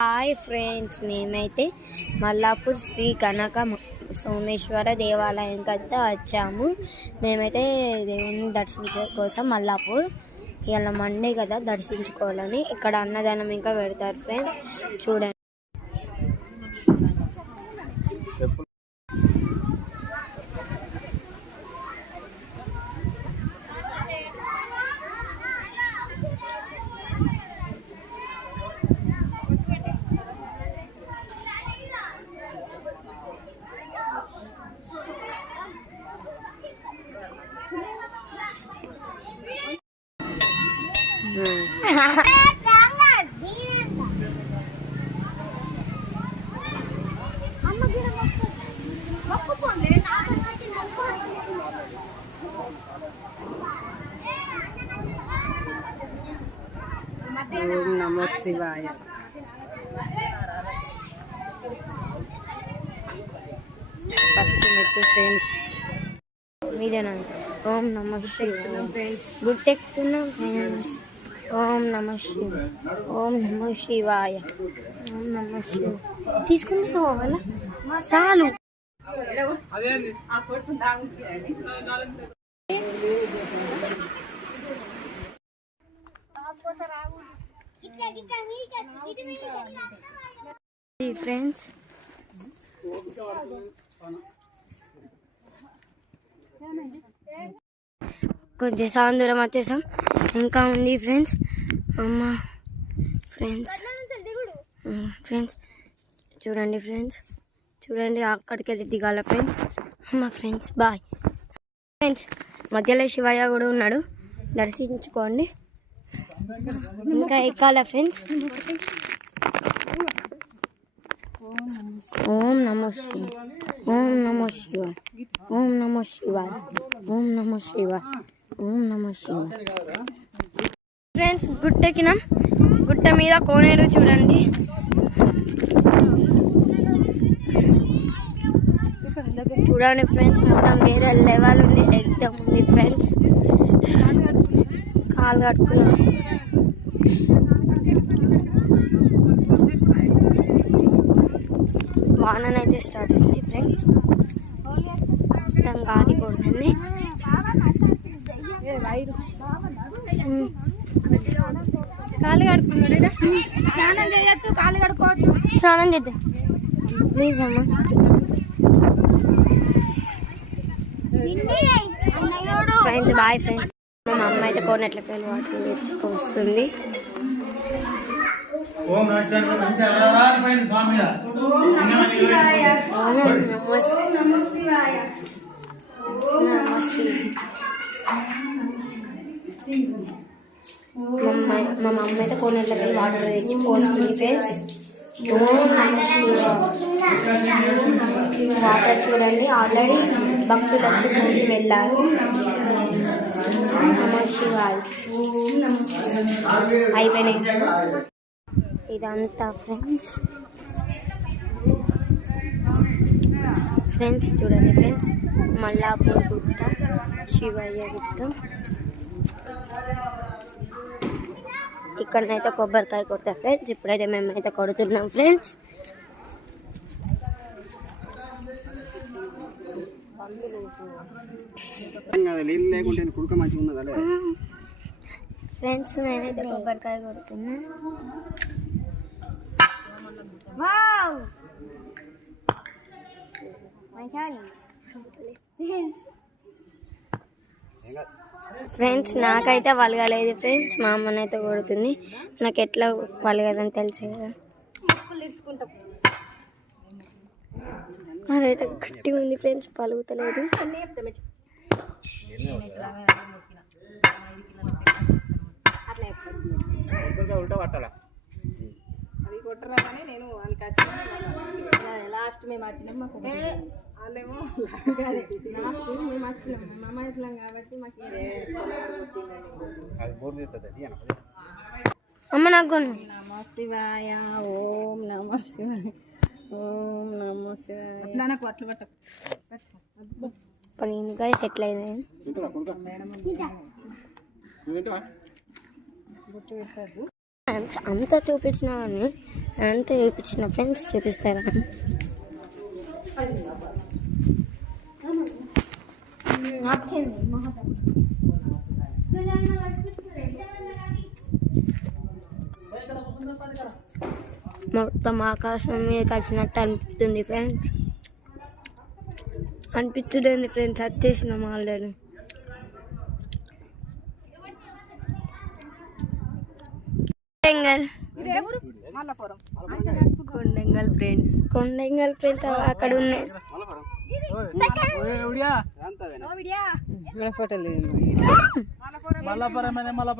Hi friends, మేమైతే మల్లాపూర్ శ్రీ కనక సోమేశ్వర దేవాలయంకి అయితే వచ్చాము. మేమైతే దేవుని దర్శించే కోసం మల్లాపూర్ ఇవాళ మండే కదా దర్శించుకోవాలని ఇక్కడ అన్నదానం ఇంకా పెడతారు ఫ్రెండ్స్. చూడండి. ఓం నమో శివాయ. ఫస్ట్ మెట్టు ఫ్రెండ్స్ మీరేనా? ఓం నమో శివాయ. గుట్టెక్కుతున్నాం ఫ్రెండ్స్. ఓం నమో శివాయ. ఓం నమో శివాయ. ఓం నమో శివాయ. తీసుకుని పోవాలా? చాలు. ఫ్రెండ్స్ కొంచెం సాయం దూరం వచ్చేసాం. ఇంకా ఉంది ఫ్రెండ్స్. అమ్మ ఫ్రెండ్స్ ఫ్రెండ్స్ చూడండి ఫ్రెండ్స్, చూడండి అక్కడికి వెళ్ళి దిగాల ఫ్రెండ్స్. అమ్మ ఫ్రెండ్స్ బాయ్ ఫ్రెండ్స్. మధ్యలో శివయ్య కూడా ఉన్నాడు, దర్శించుకోండి. ఇంకా ఎక్కాల ఫ్రెండ్స్. ఓం నమో శివాయ. ఓం నమో శివాయ. ఓం నమో శివాయ. ఓం నమో శివాయ. ఓం నమో శివాయ. ఫ్రెండ్స్ గుట్టెక్కినాం. గుట్ట మీద కోనేరు చూడండి. చూడండి ఫ్రెండ్స్, మొత్తం వేరే లెవెల్ ఉంది, ఎగ్దమ్ ఉంది ఫ్రెండ్స్. కాలు కట్టుకున్నాం. వాననైతే స్టార్ట్ అయింది ఫ్రెండ్స్. మొత్తం గాలి కొడుతుంది. కాలు కడుక్కున్నాడు. స్నానం చేయొచ్చు, కాలు కడుక్కోవచ్చు. స్నానం చేద్దాం ప్లీజ్ అమ్మ. Friends boy friends. మా అమ్మ అయితే కోనట్లకి వెళ్ళి వాటర్ తెచ్చుకొస్తుంది. మా అమ్మ అయితే కోనట్లకి వెళ్ళి వాటర్ తెచ్చుకొస్తుంది ఫ్రెండ్స్. వాటర్ చూడండి, ఆల్రెడీ భక్తులు వచ్చి కలిసి వెళ్ళారు. నమో శివాయ. అయిపోయినాయి ఇదంతా ఫ్రెండ్స్. ఫ్రెండ్స్ చూడండి ఫ్రెండ్స్, మల్లాపూర్ గుట్ట, శివయ్య గుట్ట. ఇక్కడనైతే కొబ్బరికాయ కొడతా ఫ్రెండ్స్. ఇప్పుడైతే మేమైతే కొడుతున్నాం ఫ్రెండ్స్. ఫ్రెండ్స్ నేనైతే కొబ్బరికాయ కొడుతున్నా. ఫ్రెండ్స్ నాకైతే వలగలేదు ఫ్రెండ్స్. మా అమ్మనైతే కొడుతుంది. నాకు ఎట్లా వలగదని తెలుసు కదా. అదైతే గట్టిగా ఉంది ఫ్రెండ్స్, పలుగుతలేదు. లాస్ట్ మేము వచ్చినాం. మాకు వాళ్ళేమో లాస్ట్ మేము వచ్చినాం. మా అమ్మ ఇట్లా కాబట్టి మాకు అమ్మ నాకు నమో శివాయ. ఓం నమో శివాయ. ఓం నమో శివాయ. అట్లా నాకు అట్లా పని సెటిల్ అయినాయి. అంతా చూపించినా కానీ అంతే చూపించిన ఫ్రెండ్స్, చూపిస్తారా? మొత్తం ఆకాశం మీద కలిసినట్టు అనిపిస్తుంది ఫ్రెండ్స్. అనిపించలేదు ఫ్రెండ్స్, వచ్చేసినాం ఆల్రెడీ. కొండంగల్ ఫ్రెండ్స్. కొండంగల్ ఫ్రెండ్స్ అక్కడ ఉన్నాయి. ఫోటోలు మల్లాపురం మళ్ళీ మళ్ళీ